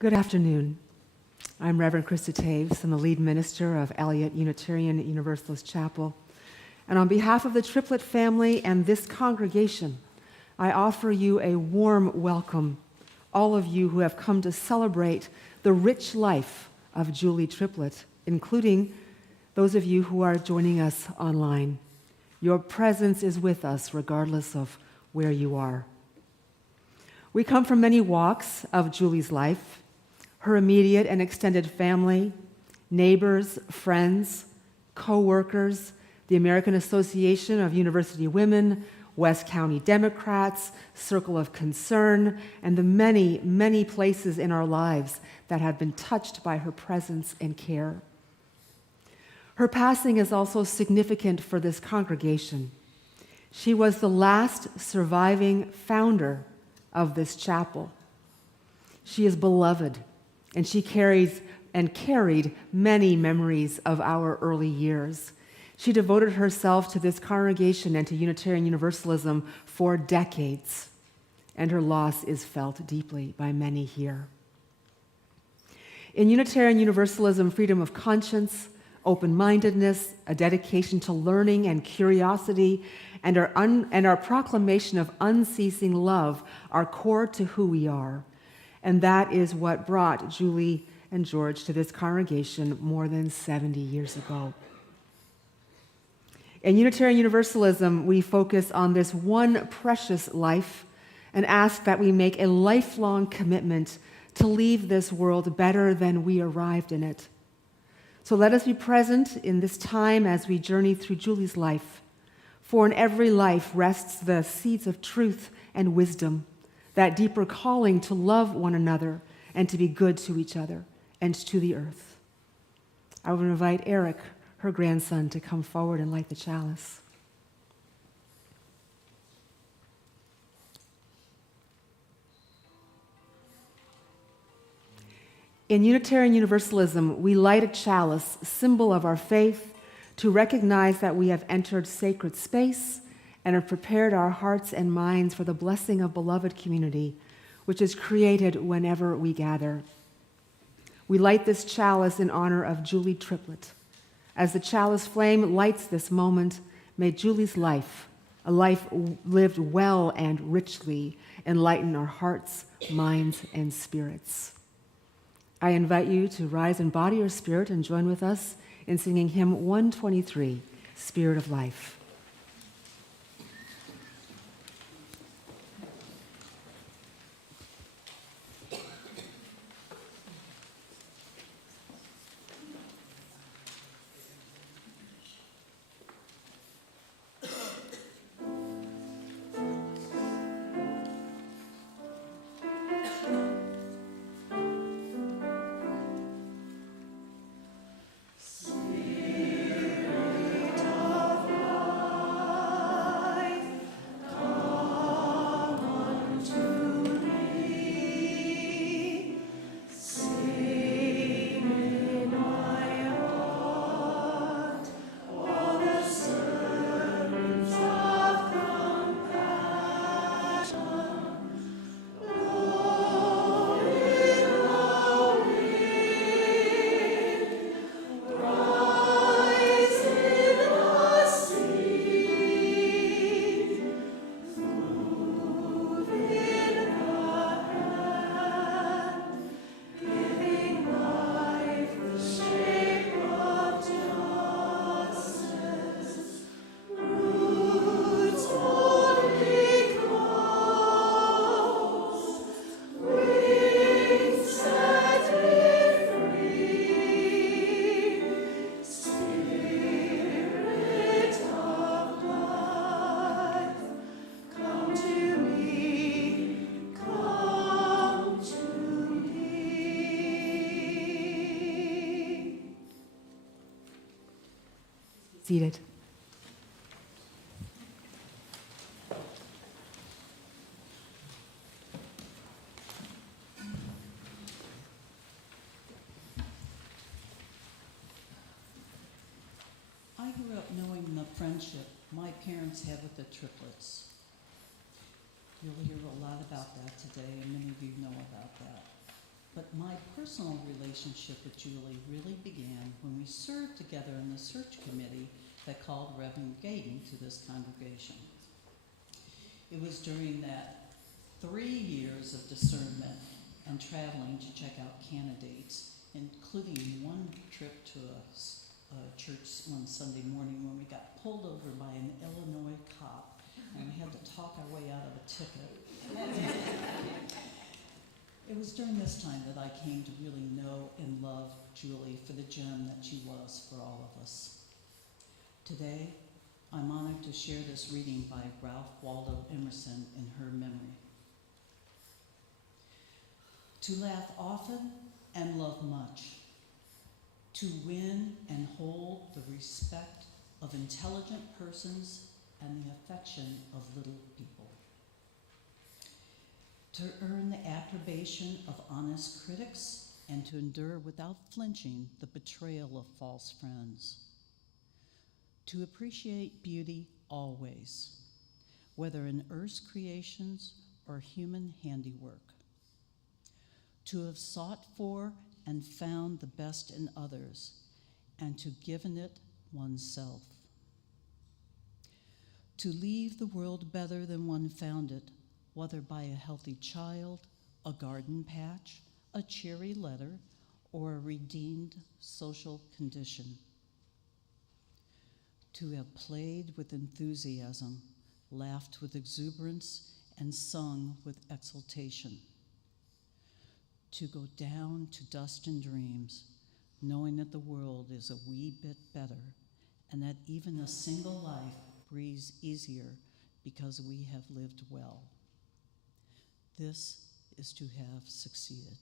Good afternoon. I'm Reverend Krista Taves. I'm the lead minister of Eliot Unitarian Universalist Chapel. And on behalf of the Triplett family and this congregation, I offer you a warm welcome, all of you who have come to celebrate the rich life of Julie Triplett, including those of you who are joining us online. Your presence is with us regardless of where you are. We come from many walks of Julie's life: her immediate and extended family, neighbors, friends, co-workers, the American Association of University Women, West County Democrats, Circle of Concern, and the many, many places in our lives that have been touched by her presence and care. Her passing is also significant for this congregation. She was the last surviving founder of this chapel. She is beloved, and she carried many memories of our early years. She devoted herself to this congregation and to Unitarian Universalism for decades, and her loss is felt deeply by many here. In Unitarian Universalism, freedom of conscience, open-mindedness, a dedication to learning and curiosity, and our proclamation of unceasing love are core to who we are. And that is what brought Julie and George to this congregation more than 70 years ago. In Unitarian Universalism, we focus on this one precious life and ask that we make a lifelong commitment to leave this world better than we arrived in it. So let us be present in this time as we journey through Julie's life. For in every life rests the seeds of truth and wisdom, that deeper calling to love one another and to be good to each other and to the earth. I will invite Eric, her grandson, to come forward and light the chalice. In Unitarian Universalism, we light a chalice, symbol of our faith, to recognize that we have entered sacred space and have prepared our hearts and minds for the blessing of beloved community, which is created whenever we gather. We light this chalice in honor of Julie Triplett. As the chalice flame lights this moment, may Julie's life, a life lived well and richly, enlighten our hearts, minds, and spirits. I invite you to rise in body or spirit and join with us in singing hymn 123, Spirit of Life. Seated. I grew up knowing the friendship my parents had with the Triplets. You'll hear a lot about that today, and many of you know about that. But my personal relationship with Julie really began when we served together in the search committee that called Reverend Gaydon to this congregation. It was during that 3 years of discernment and traveling to check out candidates, including one trip to a church one Sunday morning when we got pulled over by an Illinois cop and we had to talk our way out of a ticket. It was during this time that I came to really know and love Julie for the gem that she was for all of us. Today, I'm honored to share this reading by Ralph Waldo Emerson in her memory. To laugh often and love much, to win and hold the respect of intelligent persons and the affection of little people, to earn the approbation of honest critics and to endure without flinching the betrayal of false friends, to appreciate beauty always, whether in earth's creations or human handiwork, to have sought for and found the best in others, and to given it oneself, to leave the world better than one found it, whether by a healthy child, a garden patch, a cheery letter, or a redeemed social condition, to have played with enthusiasm, laughed with exuberance, and sung with exultation, to go down to dust and dreams, knowing that the world is a wee bit better and that even a single life breathes easier because we have lived well. This is to have succeeded.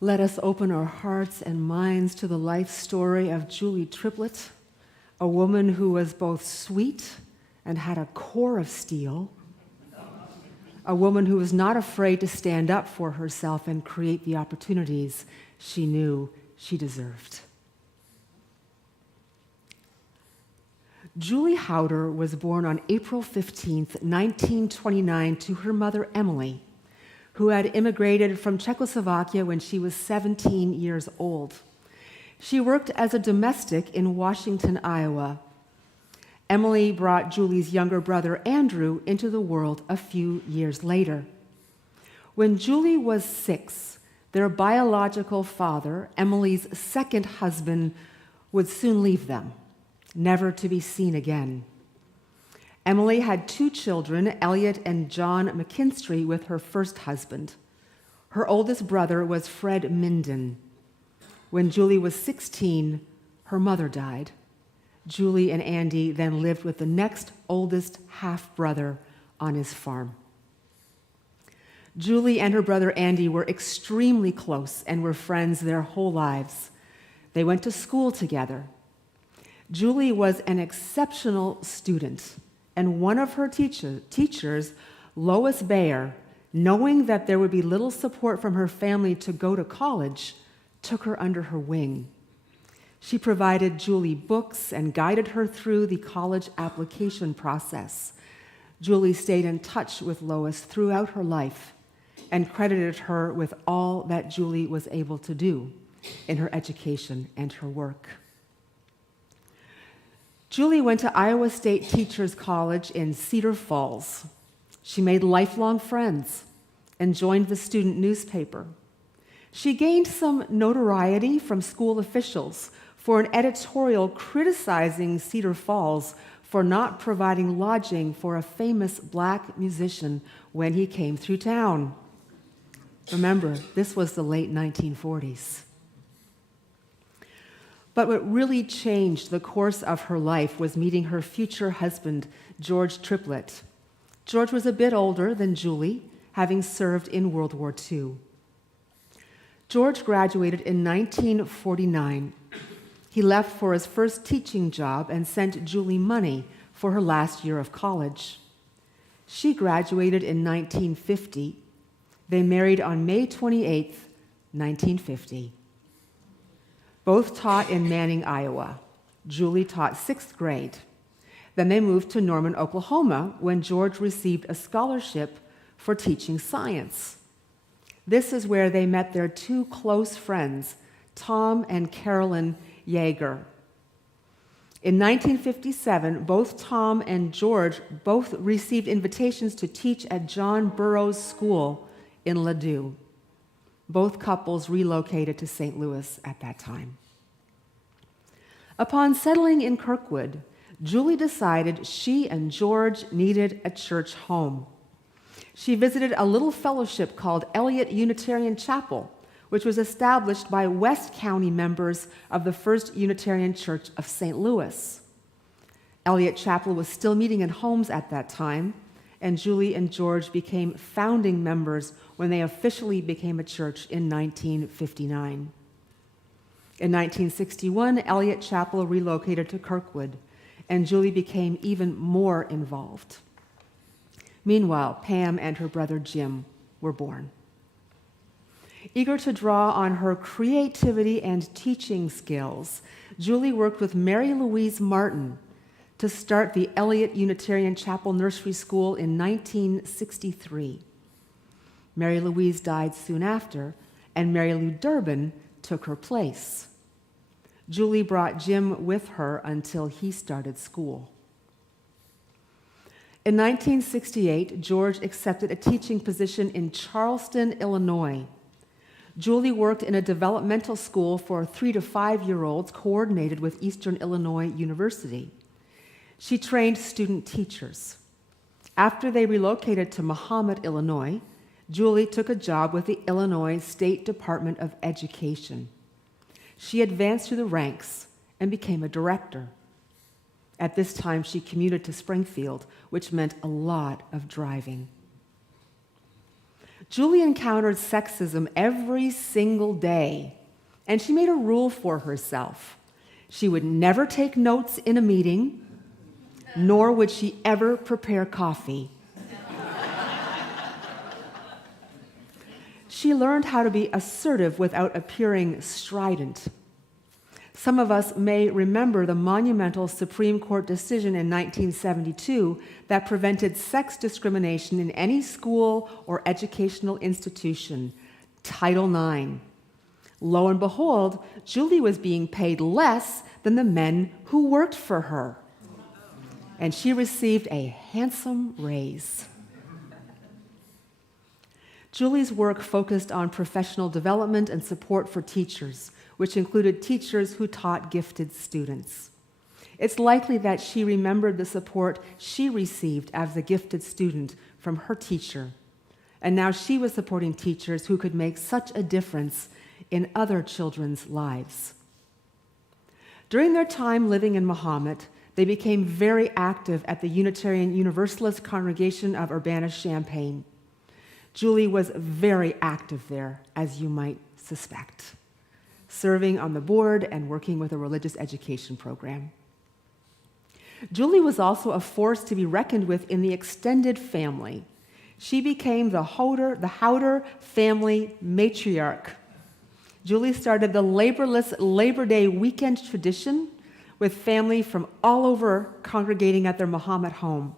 Let us open our hearts and minds to the life story of Julie Triplett, a woman who was both sweet and had a core of steel, a woman who was not afraid to stand up for herself and create the opportunities she knew she deserved. Julie Howder was born on April 15th, 1929, to her mother, Emily, who had immigrated from Czechoslovakia when she was 17 years old. She worked as a domestic in Washington, Iowa. Emily brought Julie's younger brother, Andrew, into the world a few years later. When Julie was 6, their biological father, Emily's second husband, would soon leave them, never to be seen again. Emily had 2 children, Eliot and John McKinstry, with her first husband. Her oldest brother was Fred Minden. When Julie was 16, her mother died. Julie and Andy then lived with the next oldest half-brother on his farm. Julie and her brother Andy were extremely close and were friends their whole lives. They went to school together. Julie was an exceptional student, and one of her teachers, Lois Bayer, knowing that there would be little support from her family to go to college, took her under her wing. She provided Julie books and guided her through the college application process. Julie stayed in touch with Lois throughout her life and credited her with all that Julie was able to do in her education and her work. Julie went to Iowa State Teachers College in Cedar Falls. She made lifelong friends and joined the student newspaper. She gained some notoriety from school officials for an editorial criticizing Cedar Falls for not providing lodging for a famous black musician when he came through town. Remember, this was the late 1940s. But what really changed the course of her life was meeting her future husband, George Triplett. George was a bit older than Julie, having served in World War II. George graduated in 1949. He left for his first teaching job and sent Julie money for her last year of college. She graduated in 1950. They married on May 28, 1950. Both taught in Manning, Iowa. Julie taught 6th grade. Then they moved to Norman, Oklahoma, when George received a scholarship for teaching science. This is where they met their 2 close friends, Tom and Carolyn Yeager. In 1957, both Tom and George both received invitations to teach at John Burroughs School in Ladue. Both couples relocated to St. Louis at that time. Upon settling in Kirkwood, Julie decided she and George needed a church home. She visited a little fellowship called Eliot Unitarian Chapel, which was established by West County members of the First Unitarian Church of St. Louis. Eliot Chapel was still meeting in homes at that time, and Julie and George became founding members when they officially became a church in 1959. In 1961, Eliot Chapel relocated to Kirkwood, and Julie became even more involved. Meanwhile, Pam and her brother Jim were born. Eager to draw on her creativity and teaching skills, Julie worked with Mary Louise Martin to start the Eliot Unitarian Chapel Nursery School in 1963. Mary Louise died soon after, and Mary Lou Durbin took her place. Julie brought Jim with her until he started school. In 1968, George accepted a teaching position in Charleston, Illinois. Julie worked in a developmental school for 3 to 5-year-olds coordinated with Eastern Illinois University. She trained student teachers. After they relocated to Mahomet, Illinois, Julie took a job with the Illinois State Department of Education. She advanced through the ranks and became a director. At this time, she commuted to Springfield, which meant a lot of driving. Julie encountered sexism every single day, and she made a rule for herself. She would never take notes in a meeting, nor would she ever prepare coffee. She learned how to be assertive without appearing strident. Some of us may remember the monumental Supreme Court decision in 1972 that prevented sex discrimination in any school or educational institution, Title IX. Lo and behold, Julie was being paid less than the men who worked for her, and she received a handsome raise. Julie's work focused on professional development and support for teachers, which included teachers who taught gifted students. It's likely that she remembered the support she received as a gifted student from her teacher, and now she was supporting teachers who could make such a difference in other children's lives. During their time living in Mahomet, they became very active at the Unitarian Universalist congregation of Urbana-Champaign. Julie was very active there, as you might suspect, serving on the board and working with a religious education program. Julie was also a force to be reckoned with in the extended family. She became the Howder family matriarch. Julie started the laborless Labor Day weekend tradition with family from all over congregating at their Mahomet home.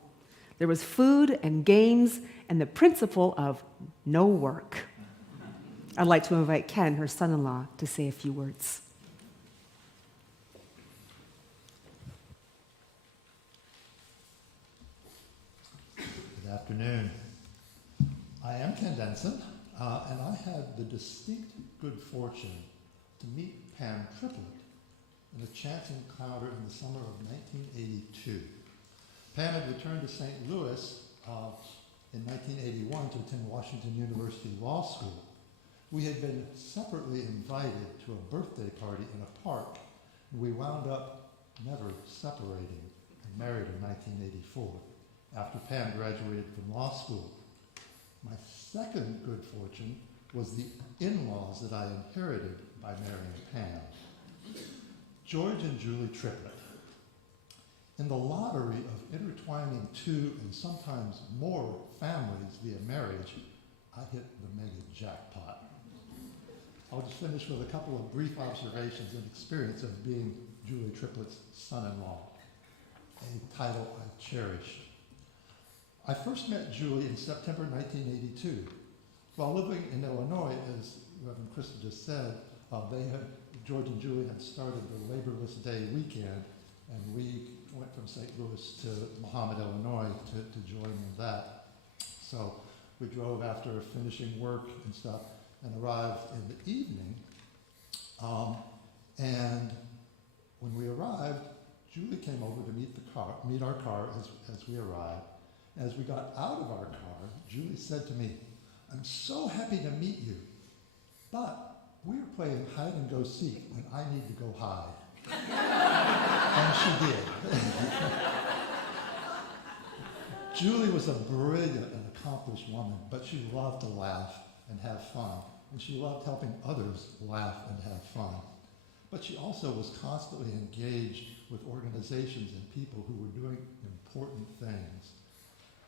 There was food and games and the principle of no work. I'd like to invite Ken, her son-in-law, to say a few words. Good afternoon. I am Ken Denson, and I had the distinct good fortune to meet Pam Triplett in a chance encounter in the summer of 1982. Pam had returned to St. Louis in 1981 to attend Washington University Law School. We had been separately invited to a birthday party in a park, and we wound up never separating and married in 1984 after Pam graduated from law school. My second good fortune was the in-laws that I inherited by marrying Pam. George and Julie Triplett. In the lottery of intertwining two and sometimes more families via marriage, I hit the mega jackpot. I'll just finish with a couple of brief observations and experience of being Julie Triplett's son-in-law, a title I cherished. I first met Julie in September 1982. While living in Illinois, as Reverend Krista just said, George and Julie had started the Laborless Day weekend, and we went from St. Louis to Mahomet, Illinois to join in that. So we drove after finishing work and stuff and arrived in the evening. And when we arrived, Julie came over to meet our car as we arrived. As we got out of our car, Julie said to me, "I'm so happy to meet you, but we're playing hide and go seek and I need to go hide." And she did. Julie was a brilliant and accomplished woman, but she loved to laugh and have fun, and she loved helping others laugh and have fun. But she also was constantly engaged with organizations and people who were doing important things.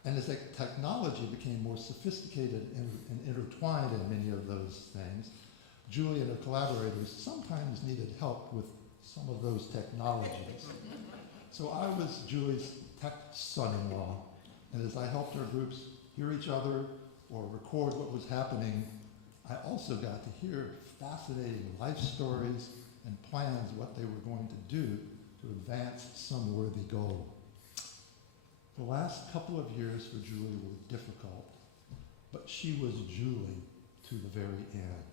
And as technology became more sophisticated and intertwined in many of those things, Julie and her collaborators sometimes needed help with some of those technologies. So I was Julie's tech son-in-law, and as I helped our groups hear each other or record what was happening, I also got to hear fascinating life stories and plans what they were going to do to advance some worthy goal. The last couple of years for Julie were difficult, but she was Julie to the very end.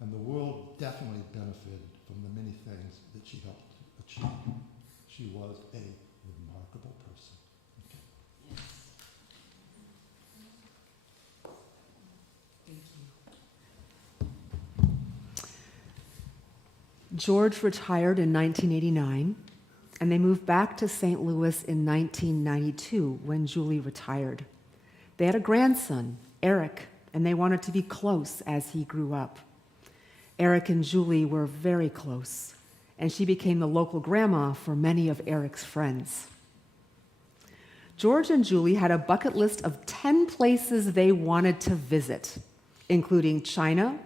And the world definitely benefited from the many things that she helped achieve. She was a remarkable person. Yes. Thank you. George retired in 1989, and they moved back to St. Louis in 1992 when Julie retired. They had a grandson, Eric, and they wanted to be close as he grew up. Eric and Julie were very close, and she became the local grandma for many of Eric's friends. George and Julie had a bucket list of 10 places they wanted to visit, including China,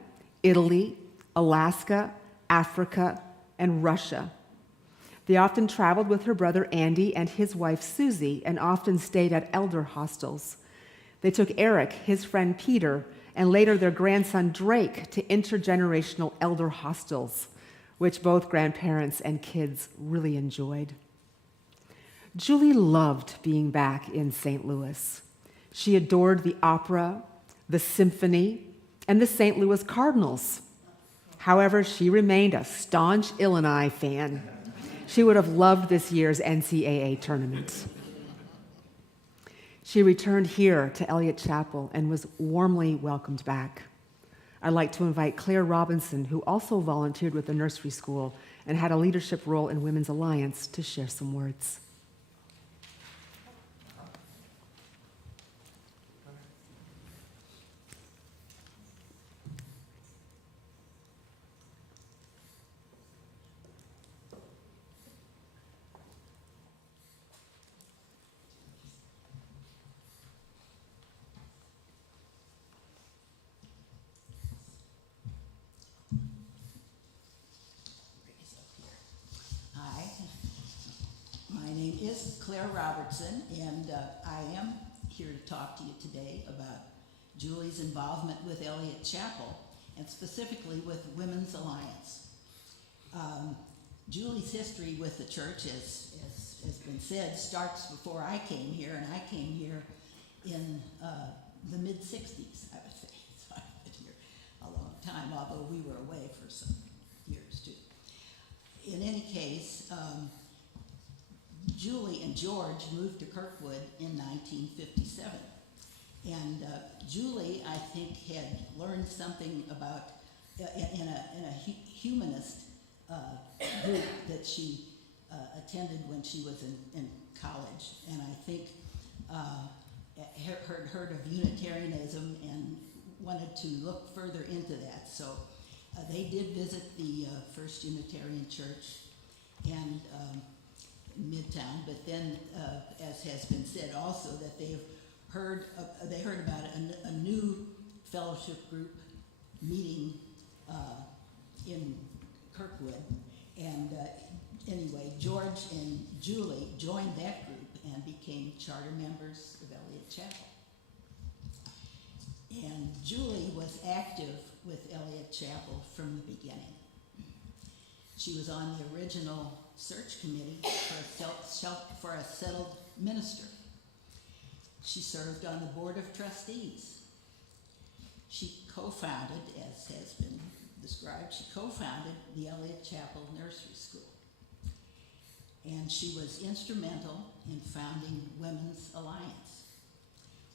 Italy, Alaska, Africa, and Russia. They often traveled with her brother Andy and his wife Susie, and often stayed at elder hostels. They took Eric, his friend Peter, and later their grandson Drake to intergenerational elder hostels, which both grandparents and kids really enjoyed. Julie loved being back in St. Louis. She adored the opera, the symphony, and the St. Louis Cardinals. However, she remained a staunch Illini fan. She would have loved this year's NCAA tournament. She returned here to Eliot Chapel and was warmly welcomed back. I'd like to invite Claire Robinson, who also volunteered with the nursery school and had a leadership role in Women's Alliance, to share some words. Hi, my name is Claire Robertson, and I am here to talk to you today about Julie's involvement with Eliot Chapel, and specifically with Women's Alliance. Julie's history with the church, as has been said, starts before I came here, and I came here in the mid-'60s, I would say. So I've been here a long time, although we were away for some years too. In any case, Julie and George moved to Kirkwood in 1957. And Julie, I think, had learned something about, in a humanist group that she attended when she was in college. And I think heard of Unitarianism and wanted to look further into that. So they did visit the First Unitarian Church and Midtown, but then, as has been said also, that they heard about a new fellowship group meeting in Kirkwood. And anyway, George and Julie joined that group and became charter members of Eliot Chapel. And Julie was active with Eliot Chapel from the beginning. She was on the original search committee for a settled minister. She served on the board of trustees. She co-founded, as has been described, she co-founded the Eliot Chapel Nursery School. And she was instrumental in founding Women's Alliance.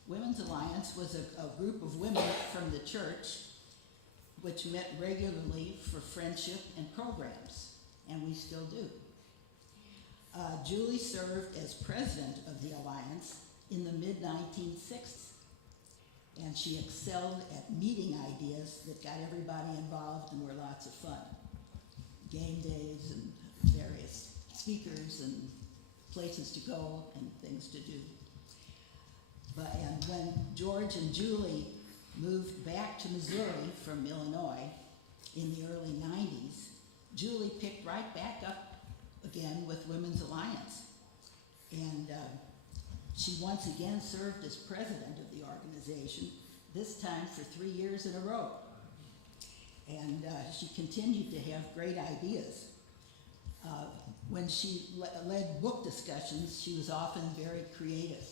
Women's Alliance was a group of women from the church which met regularly for friendship and programs, and we still do. Julie served as president of the Alliance in the mid-1960s, and she excelled at meeting ideas that got everybody involved and were lots of fun. Game days and various speakers and places to go and things to do. And when George and Julie moved back to Missouri from Illinois in the early 90s, Julie picked right back up again with Women's Alliance. And she once again served as president of the organization, this time for 3 years in a row. And she continued to have great ideas. When she led book discussions, she was often very creative.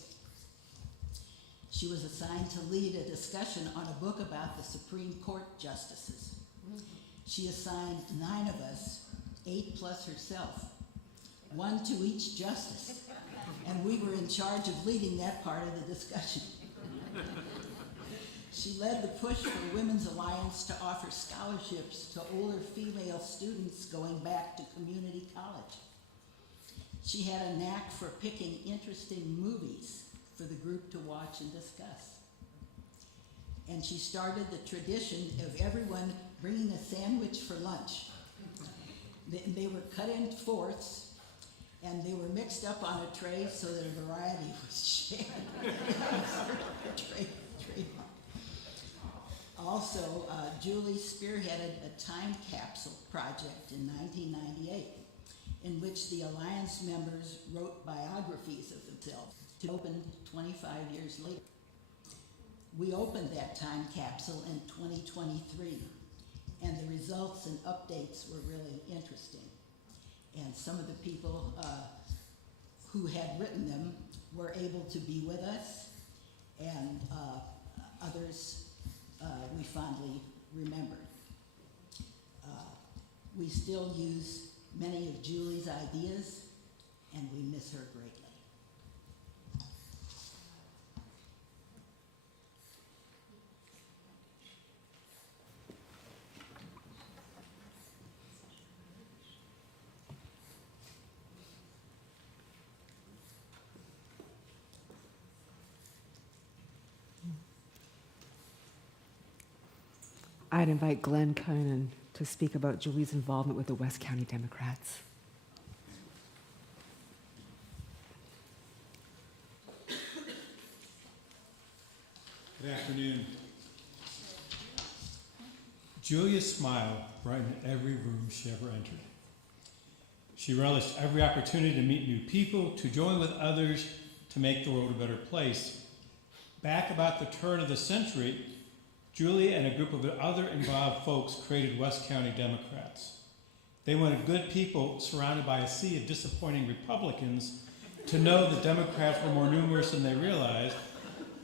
She was assigned to lead a discussion on a book about the Supreme Court justices. She assigned 9 of us, 8 plus herself, 1 to each justice. And we were in charge of leading that part of the discussion. She led the push for Women's Alliance to offer scholarships to older female students going back to community college. She had a knack for picking interesting movies for the group to watch and discuss. and she started the tradition of everyone bringing a sandwich for lunch. They were cut into fourths, and they were mixed up on a tray so that a variety was shared. tray. Also, Julie spearheaded a time capsule project in 1998, in which the Alliance members wrote biographies of themselves to open 25 years later. We opened that time capsule in 2023, and the results and updates were really interesting. And some of the people who had written them were able to be with us, and others we fondly remember. We still use many of Julie's ideas, and we miss her greatly. I'd invite Glenn Conan to speak about Julie's involvement with the West County Democrats. Good afternoon. Julia's smile brightened every room she ever entered. She relished every opportunity to meet new people, to join with others to make the world a better place. Back about the turn of the century, Julia and a group of other involved folks created West County Democrats. They wanted good people surrounded by a sea of disappointing Republicans to know the Democrats were more numerous than they realized,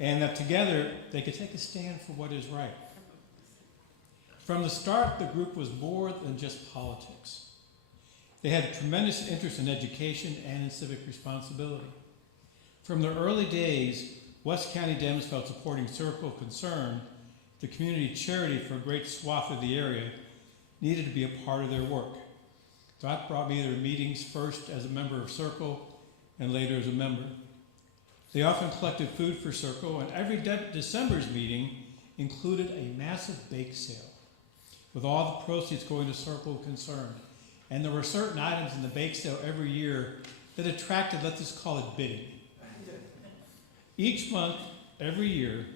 and that together they could take a stand for what is right. From the start, the group was more than just politics. They had a tremendous interest in education and in civic responsibility. From the early days, West County Dems felt supporting Circle of Concern, the community charity for a great swath of the area, needed to be a part of their work. That brought me to their meetings, first as a member of Circle and later as a member. They often collected food for Circle, and every December's meeting included a massive bake sale with all the proceeds going to Circle of Concern. And there were certain items in the bake sale every year that attracted, let's just call it bidding. Each month, every year,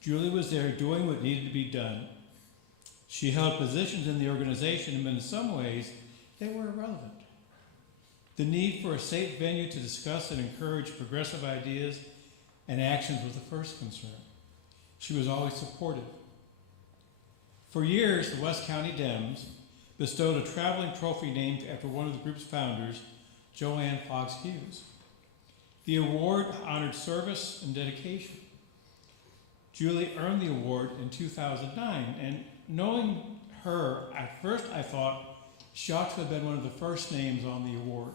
Julie was there doing what needed to be done. She held positions in the organization, and in some ways, they were irrelevant. The need for a safe venue to discuss and encourage progressive ideas and actions was the first concern. She was always supportive. For years, the West County Dems bestowed a traveling trophy named after one of the group's founders, Joanne Fox Hughes. The award honored service and dedication. Julie earned the award in 2009, and knowing her, at first I thought she ought to have been one of the first names on the award.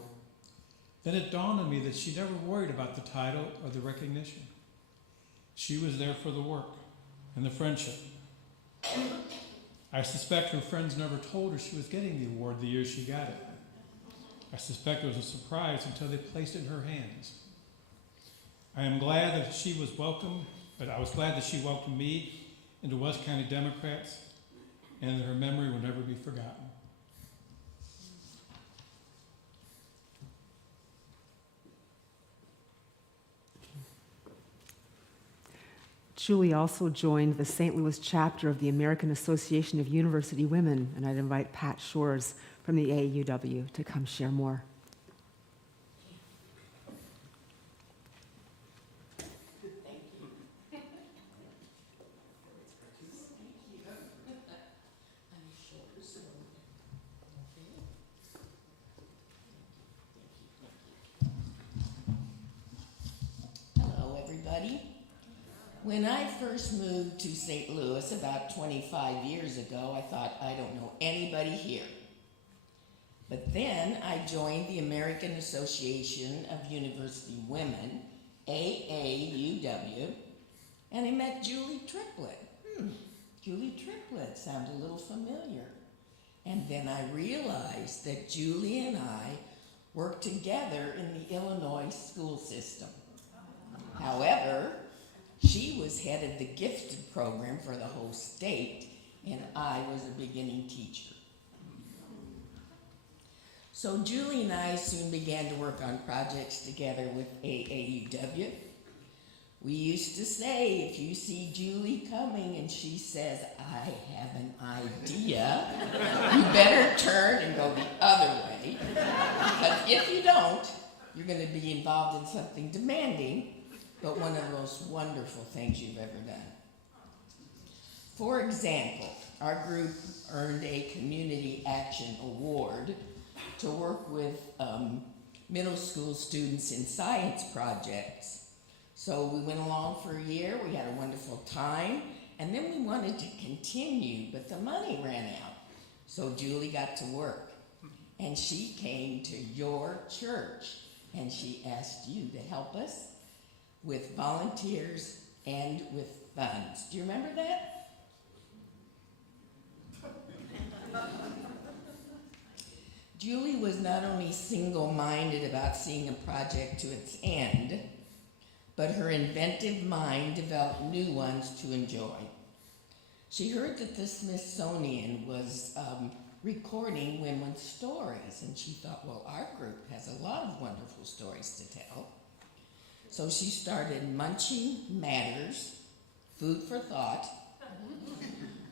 Then it dawned on me that she never worried about the title or the recognition. She was there for the work and the friendship. I suspect her friends never told her she was getting the award the year she got it. I suspect it was a surprise until they placed it in her hands. I am glad that she was welcomed, but I was glad that she welcomed me into West County Democrats, and that her memory will never be forgotten. Julie also joined the St. Louis chapter of the American Association of University Women, and I'd invite Pat Shores from the AUW to come share more. Hello, everybody. When I first moved to St. Louis about 25 years ago, I thought, I don't know anybody here. But then I joined the American Association of University Women, AAUW, and I met Julie Triplett. Julie Triplett sounded a little familiar. And then I realized that Julie and I worked together in the Illinois school system. However, She was head of the gifted program for the whole state, and I was a beginning teacher. So Julie and I soon began to work on projects together with AAUW. We used to say, if you see Julie coming and she says, I have an idea, you better turn and go the other way. Because if you don't, you're going to be involved in something demanding, but one of the most wonderful things you've ever done. For example, our group earned a Community Action Award to work with middle school students in science projects. So we went along for a year, we had a wonderful time, and then we wanted to continue, but the money ran out. So Julie got to work, and she came to your church, and she asked you to help us with volunteers and with funds. Do you remember that? Julie was not only single-minded about seeing a project to its end, but her inventive mind developed new ones to enjoy. She heard that the Smithsonian was recording women's stories, and she thought, well, our group has a lot of wonderful stories to tell. So she started Munching Matters, Food for Thought,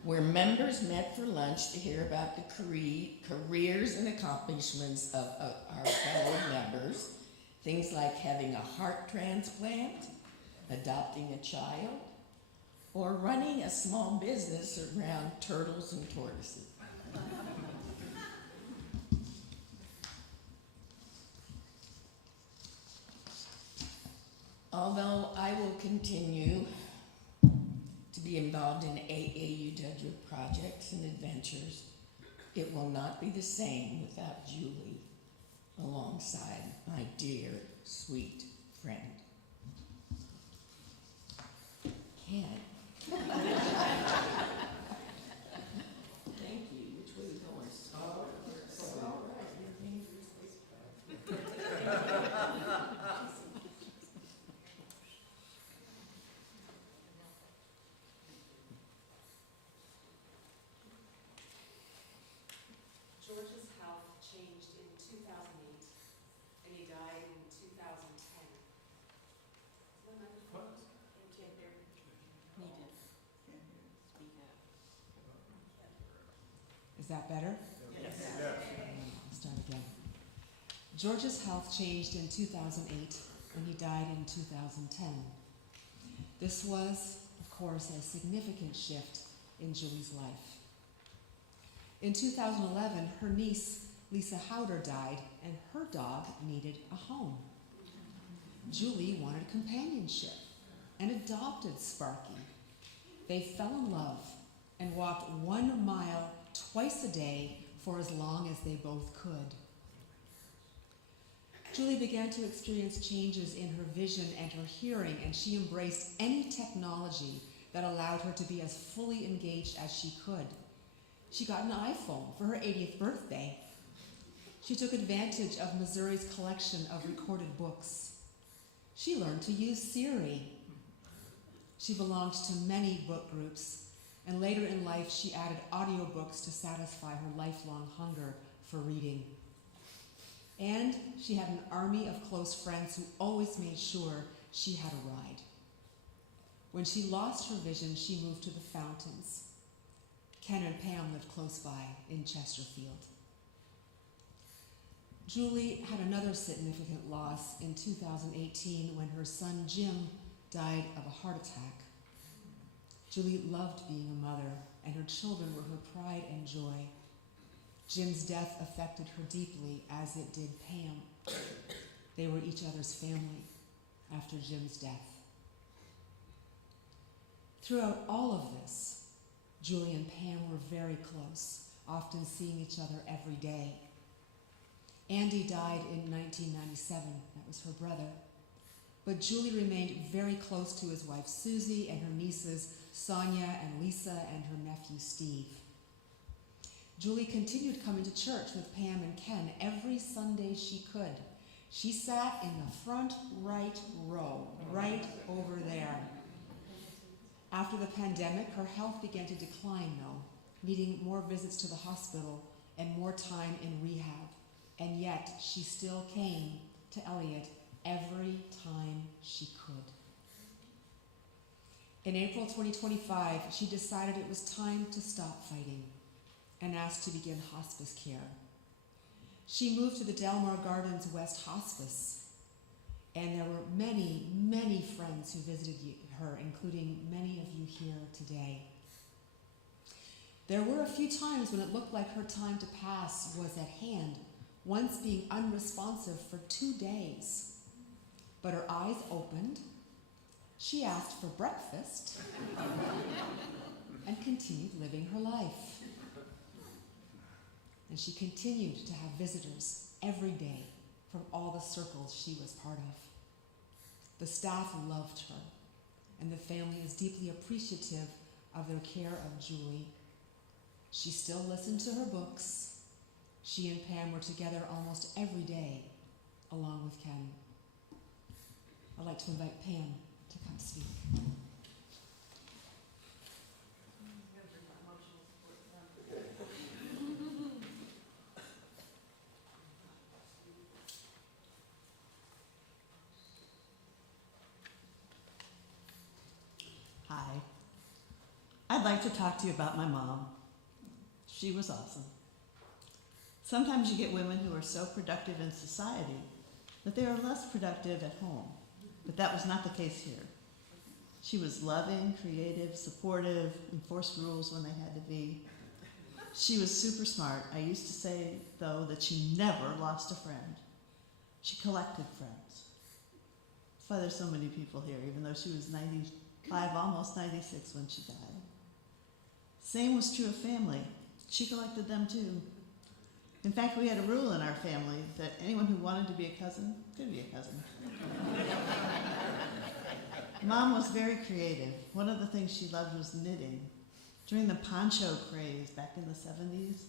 where members met for lunch to hear about the careers and accomplishments of our fellow members. Things like having a heart transplant, adopting a child, or running a small business around turtles and tortoises. Although I will continue to be involved in AAUW projects and adventures, it will not be the same without Julie alongside my dear, sweet friend. Ken. Thank you. Which way are you going? All right. George's health changed in 2008, and he died in 2010. Is that better? Yes. I'll start again. George's health changed in 2008, and he died in 2010. This was, of course, a significant shift in Julie's life. In 2011, her niece, Lisa Howder, died, and her dog needed a home. Julie wanted companionship and adopted Sparky. They fell in love and walked 1 mile twice a day for as long as they both could. Julie began to experience changes in her vision and her hearing, and she embraced any technology that allowed her to be as fully engaged as she could. She got an iPhone for her 80th birthday. She took advantage of Missouri's collection of recorded books. She learned to use Siri. She belonged to many book groups, and later in life she added audiobooks to satisfy her lifelong hunger for reading. And she had an army of close friends who always made sure she had a ride. When she lost her vision, she moved to the Fountains. Ken and Pam lived close by in Chesterfield. Julie had another significant loss in 2018 when her son Jim died of a heart attack. Julie loved being a mother, and her children were her pride and joy. Jim's death affected her deeply, as it did Pam. They were each other's family after Jim's death. Throughout all of this, Julie and Pam were very close, often seeing each other every day. Andy died in 1997, that was her brother. But Julie remained very close to his wife Susie and her nieces Sonia and Lisa and her nephew Steve. Julie continued coming to church with Pam and Ken every Sunday she could. She sat in the front right row, right over there. After the pandemic, her health began to decline, though, needing more visits to the hospital and more time in rehab. And yet, she still came to Eliot every time she could. In April 2025, she decided it was time to stop fighting and asked to begin hospice care. She moved to the Delmar Gardens West Hospice, and there were many, many friends who visited her, including many of you here today. There were a few times when it looked like her time to pass was at hand, once being unresponsive for 2 days. But her eyes opened, she asked for breakfast, and continued living her life. And she continued to have visitors every day from all the circles she was part of. The staff loved her, and the family is deeply appreciative of their care of Julie. She still listened to her books. She and Pam were together almost every day, along with Ken. I'd like to invite Pam to come speak. Hi. I'd like to talk to you about my mom. She was awesome. Sometimes you get women who are so productive in society that they are less productive at home, but that was not the case here. She was loving, creative, supportive, enforced rules when they had to be. She was super smart. I used to say, though, that she never lost a friend. She collected friends. That's why there's so many people here, even though she was 95, almost 96 when she died. Same was true of family. She collected them too. In fact, we had a rule in our family that anyone who wanted to be a cousin could be a cousin. Mom was very creative. One of the things she loved was knitting. During the poncho craze back in the 70s,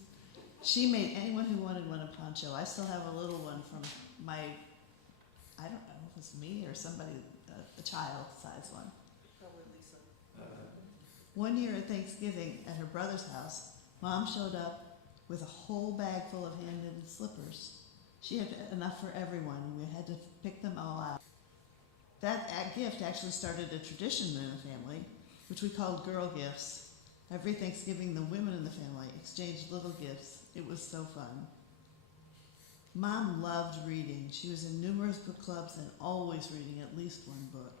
she made anyone who wanted one a poncho. I still have a little one from my, I don't know if it was me or somebody, a child size one. Probably Lisa. One year at Thanksgiving at her brother's house, Mom showed up with a whole bag full of hand-knitted slippers. She had enough for everyone, and we had to pick them all out. That gift actually started a tradition in the family, which we called girl gifts. Every Thanksgiving, the women in the family exchanged little gifts. It was so fun. Mom loved reading. She was in numerous book clubs and always reading at least one book.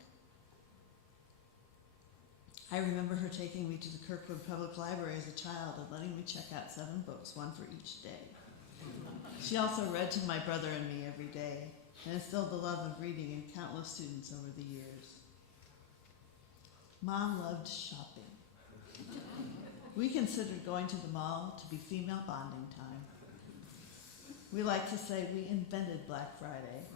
I remember her taking me to the Kirkwood Public Library as a child and letting me check out 7 books, one for each day. She also read to my brother and me every day and instilled the love of reading in countless students over the years. Mom loved shopping. We considered going to the mall to be female bonding time. We like to say we invented Black Friday.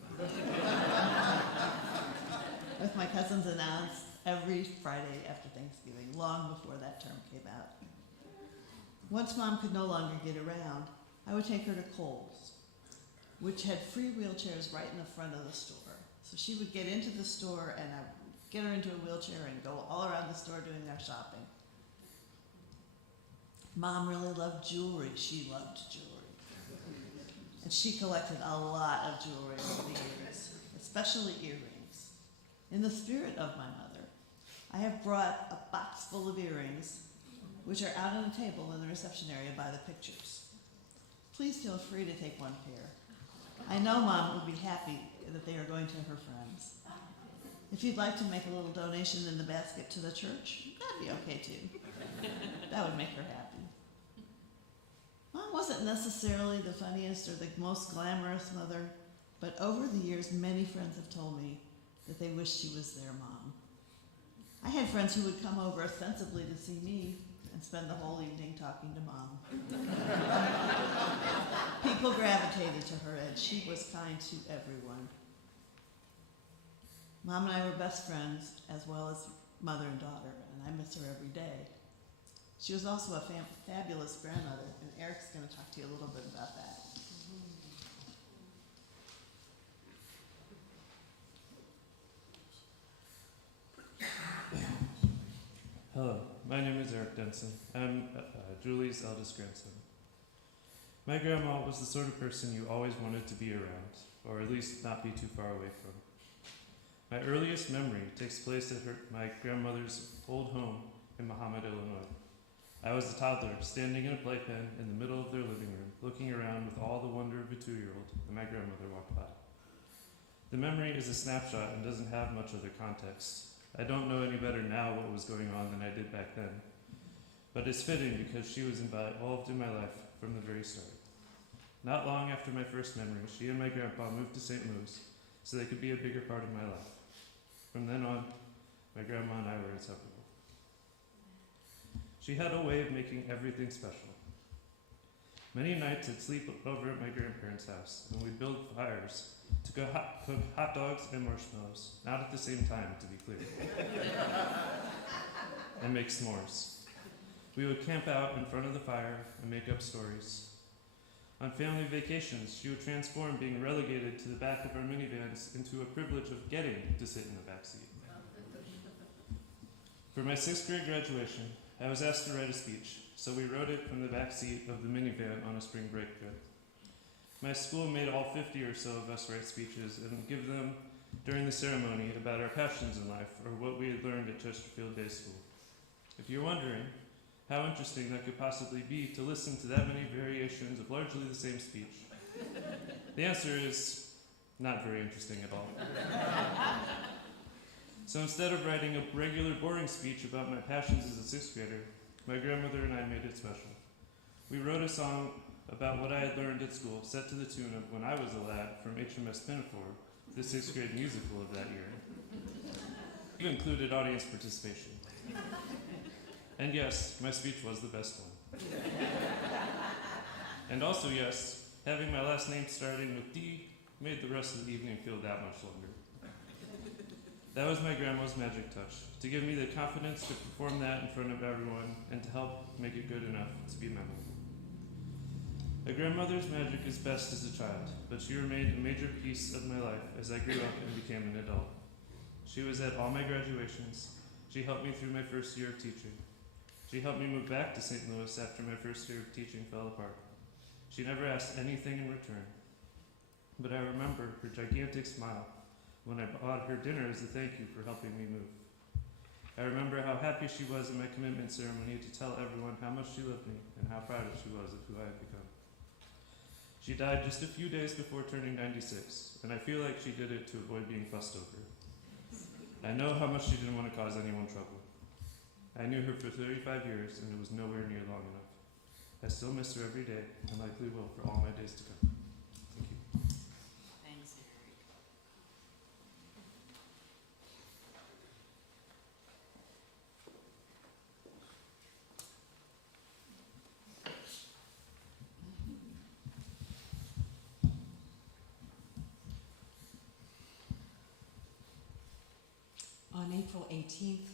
With my cousins and aunts every Friday after Thanksgiving, long before that term came out. Once Mom could no longer get around, I would take her to Kohl's, which had free wheelchairs right in the front of the store. So she would get into the store and I would get her into a wheelchair and go all around the store doing our shopping. Mom really loved jewelry. She loved jewelry. And she collected a lot of jewelry over the years, especially earrings. In the spirit of my mother, I have brought a box full of earrings, which are out on a table in the reception area by the pictures. Please feel free to take one pair. I know Mom would be happy that they are going to her friends. If you'd like to make a little donation in the basket to the church, that'd be okay too. That would make her happy. Mom wasn't necessarily the funniest or the most glamorous mother, but over the years, many friends have told me that they wish she was their mom. I had friends who would come over ostensibly to see me and spend the whole evening talking to Mom. People gravitated to her, and she was kind to everyone. Mom and I were best friends, as well as mother and daughter, and I miss her every day. She was also a fabulous grandmother, and Eric's going to talk to you a little bit about that. Hello, my name is Eric Denson. I'm Julie's eldest grandson. My grandma was the sort of person you always wanted to be around, or at least not be too far away from. My earliest memory takes place at my grandmother's old home in Mahomet, Illinois. I was a toddler, standing in a playpen in the middle of their living room, looking around with all the wonder of a 2-year-old, and my grandmother walked by. The memory is a snapshot and doesn't have much other context. I don't know any better now what was going on than I did back then, but it's fitting because she was involved in my life from the very start. Not long after my first memory, she and my grandpa moved to St. Louis so they could be a bigger part of my life. From then on, my grandma and I were inseparable. She had a way of making everything special. Many nights I'd sleep over at my grandparents' house, and we'd build fires to cook hot dogs and marshmallows, not at the same time, to be clear, and make s'mores. We would camp out in front of the fire and make up stories. On family vacations, she would transform being relegated to the back of our minivans into a privilege of getting to sit in the back seat. For my 6th grade graduation, I was asked to write a speech, so we wrote it from the back seat of the minivan on a spring break trip. My school made all 50 or so of us write speeches and give them during the ceremony about our passions in life or what we had learned at Chesterfield Day School. If you're wondering how interesting that could possibly be to listen to that many variations of largely the same speech, the answer is not very interesting at all. So instead of writing a regular boring speech about my passions as a 6th grader, my grandmother and I made it special. We wrote a song about what I had learned at school, set to the tune of When I Was a Lad from HMS Pinafore, the 6th grade musical of that year. It included audience participation. And yes, my speech was the best one. And also yes, having my last name starting with D made the rest of the evening feel that much longer. That was my grandma's magic touch, to give me the confidence to perform that in front of everyone and to help make it good enough to be memorable. A grandmother's magic is best as a child, but she remained a major piece of my life as I grew up and became an adult. She was at all my graduations. She helped me through my first year of teaching. She helped me move back to St. Louis after my first year of teaching fell apart. She never asked anything in return, but I remember her gigantic smile when I bought her dinner as a thank you for helping me move. I remember how happy she was in my commitment ceremony to tell everyone how much she loved me and how proud she was of who I had become. She died just a few days before turning 96, and I feel like she did it to avoid being fussed over. I know how much she didn't want to cause anyone trouble. I knew her for 35 years, and it was nowhere near long enough. I still miss her every day, and likely will for all my days to come. Thank you. Thanks, Eric. On April 18th,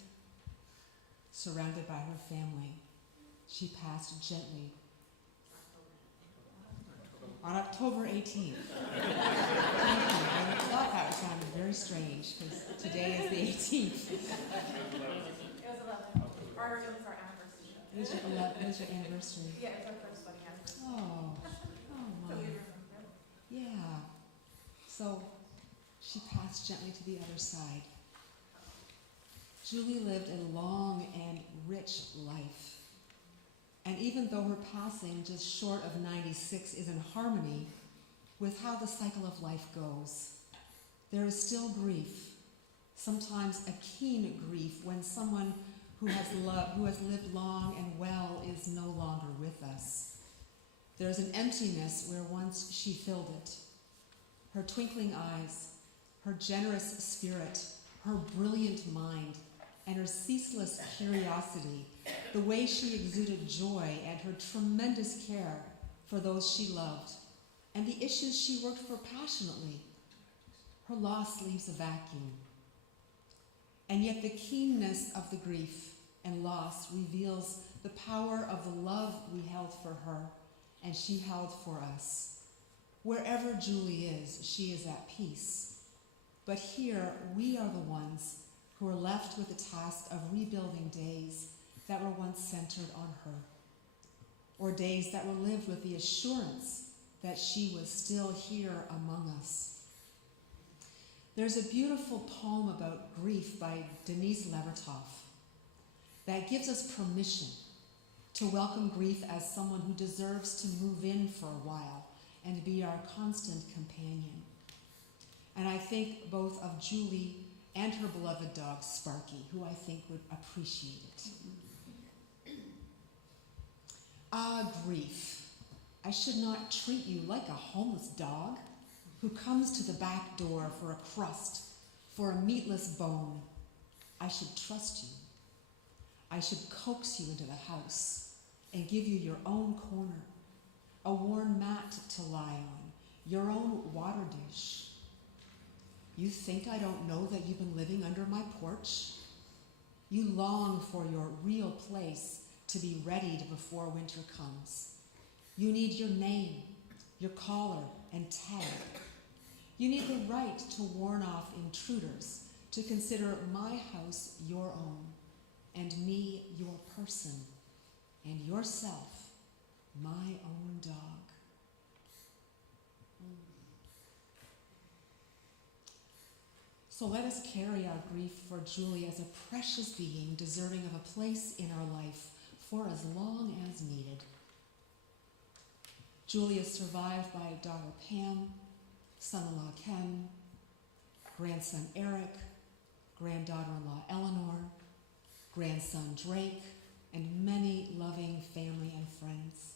surrounded by her family, she passed gently. On October 18th. Thank you. I thought that sounded very strange because today is the 18th. It was 11. It was our anniversary. It was your anniversary. Yeah, it's our first wedding anniversary. Oh my. So we remember. Yeah. So she passed gently to the other side. Julie lived a long and rich life. And even though her passing just short of 96 is in harmony with how the cycle of life goes, there is still grief, sometimes a keen grief when someone who has lived long and well is no longer with us. There's an emptiness where once she filled it. Her twinkling eyes, her generous spirit, her brilliant mind, and her ceaseless curiosity, the way she exuded joy and her tremendous care for those she loved, and the issues she worked for passionately. Her loss leaves a vacuum. And yet the keenness of the grief and loss reveals the power of the love we held for her and she held for us. Wherever Julie is, she is at peace. But here, we are the ones who are left with the task of rebuilding days that were once centered on her, or days that were lived with the assurance that she was still here among us. There's a beautiful poem about grief by Denise Levertov that gives us permission to welcome grief as someone who deserves to move in for a while and be our constant companion. And I think both of Julie and her beloved dog, Sparky, who I think would appreciate it. Ah, grief. I should not treat you like a homeless dog who comes to the back door for a crust, for a meatless bone. I should trust you. I should coax you into the house and give you your own corner, a worn mat to lie on, your own water dish. You think I don't know that you've been living under my porch? You long for your real place to be readied before winter comes. You need your name, your collar, and tag. You need the right to warn off intruders, to consider my house your own, and me your person, and yourself my own dog. So let us carry our grief for Julie as a precious being deserving of a place in our life for as long as needed. Julie is survived by daughter Pam, son-in-law Ken, grandson Eric, granddaughter-in-law Eleanor, grandson Drake, and many loving family and friends.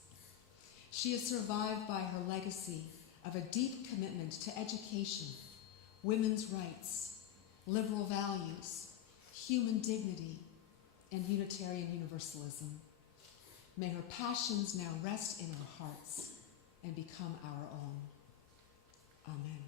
She is survived by her legacy of a deep commitment to education, women's rights, liberal values, human dignity, and Unitarian Universalism. May her passions now rest in our hearts and become our own. Amen.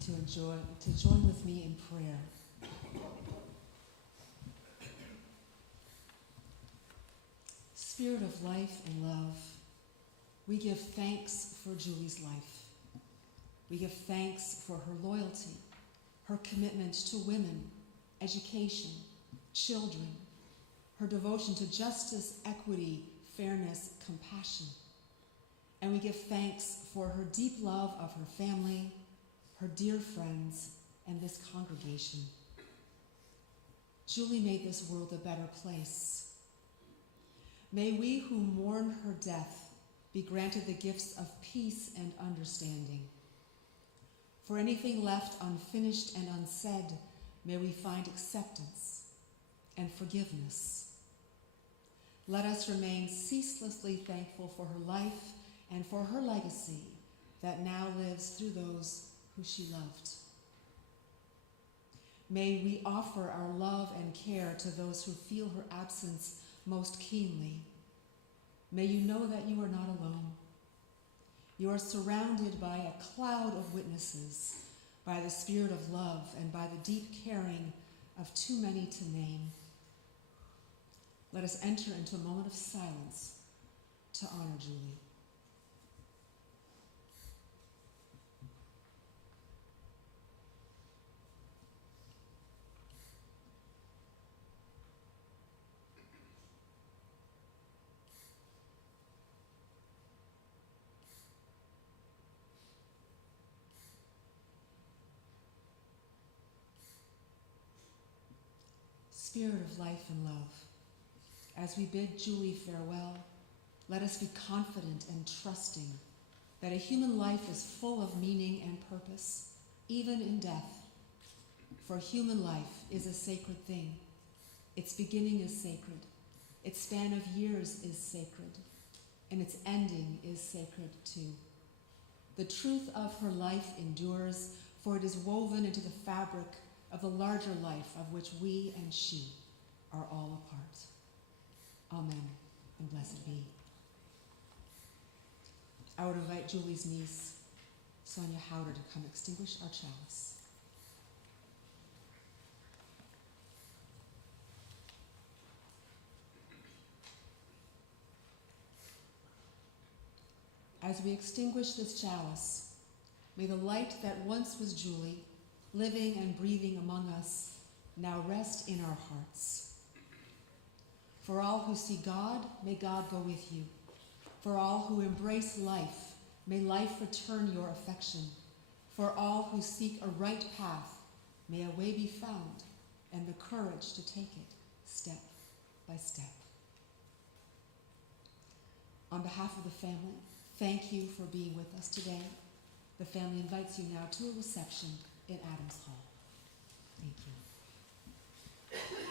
you to join with me in prayer. Spirit of life and love, we give thanks for Julie's life. We give thanks for her loyalty, her commitment to women, education, children, her devotion to justice, equity, fairness, compassion. And we give thanks for her deep love of her family, her dear friends, and this congregation. Julie made this world a better place. May we who mourn her death be granted the gifts of peace and understanding. For anything left unfinished and unsaid, may we find acceptance and forgiveness. Let us remain ceaselessly thankful for her life and for her legacy that now lives through those who she loved. May we offer our love and care to those who feel her absence most keenly. May you know that you are not alone. You are surrounded by a cloud of witnesses, by the spirit of love and by the deep caring of too many to name. Let us enter into a moment of silence to honor Julie. Spirit of life and love, as we bid Julie farewell, let us be confident and trusting that a human life is full of meaning and purpose, even in death. For human life is a sacred thing. Its beginning is sacred, its span of years is sacred, and its ending is sacred too. The truth of her life endures, for it is woven into the fabric of the larger life of which we and she are all a part. Amen, and blessed be. I would invite Julie's niece, Sonia Howder, to come extinguish our chalice. As we extinguish this chalice, may the light that once was Julie, living and breathing among us, now rest in our hearts. For all who see God, may God go with you. For all who embrace life, may life return your affection. For all who seek a right path, may a way be found and the courage to take it step by step. On behalf of the family, thank you for being with us today. The family invites you now to a reception in Adams Hall. Thank you.